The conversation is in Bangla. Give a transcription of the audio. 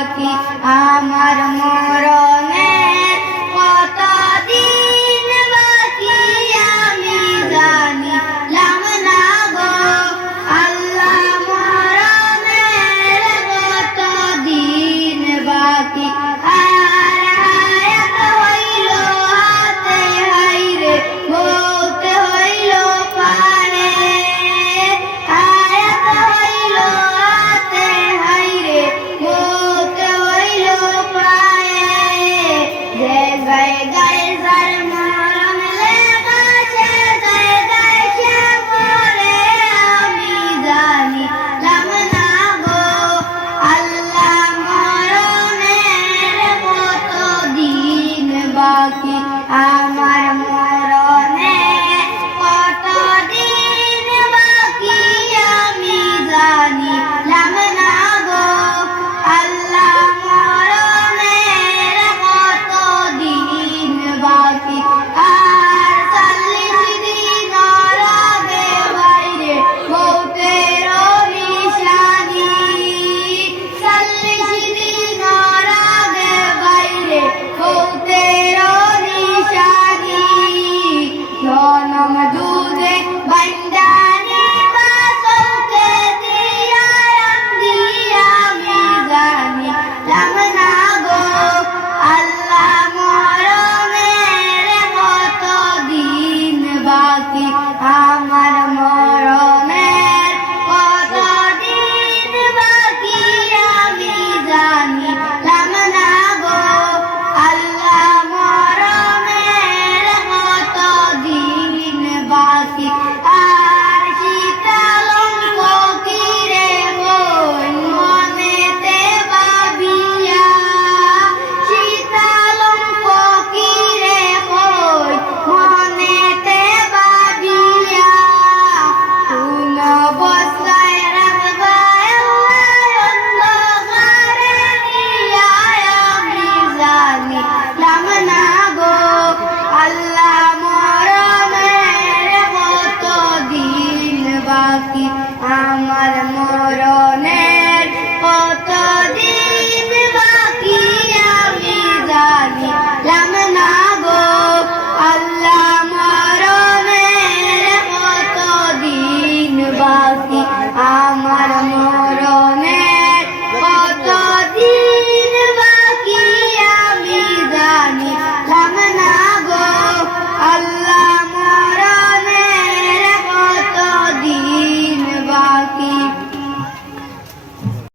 বাকি আমার মরণের কতদিন বাকি আমি জানিলাম না গো আল্লাহ মরণের কতদিন বাকি আর হায়াত হইল হাতে হাইরে মৌত হইল পারে হায়াত হইল হাতে হাইরে মৌত হইল পায়ে যে জায়গায় যার মরণ লেখা সে জায়গায় সে মরে আমি জানিলাম না গো আল্লাহ মরণের কতদিন বাকি আমার মরণের কতদিন বাকি আমি জানিলাম না গো আল্লাহ মরণের কতদিন বাকি আর 40 দিন রবে বাইরে মৌতের নিশানি 40 দিন রবে বাইরে মৌতের নিশানি জনম দুধে বান্দানি বাসৌকে দিয়া আমি জানিলাম না গো আল্লাহ মরণের কতদিন বাকি আমার মরণের কতদিন বাকি আমি জানিলাম না গো আল্লাহ মরণের কতদিন বাকি আর শীতলম ফকিরে হই মনেতে ভাবিয়া শীতলম ফকিরে হই মনেতে ভাবিয়া কোন অবস্থায় রাখবা অন্ধকারে নিয়া আমি জানিলাম না গো আল্লাহ মরণের কতদিন বাকি আমার মরণের কত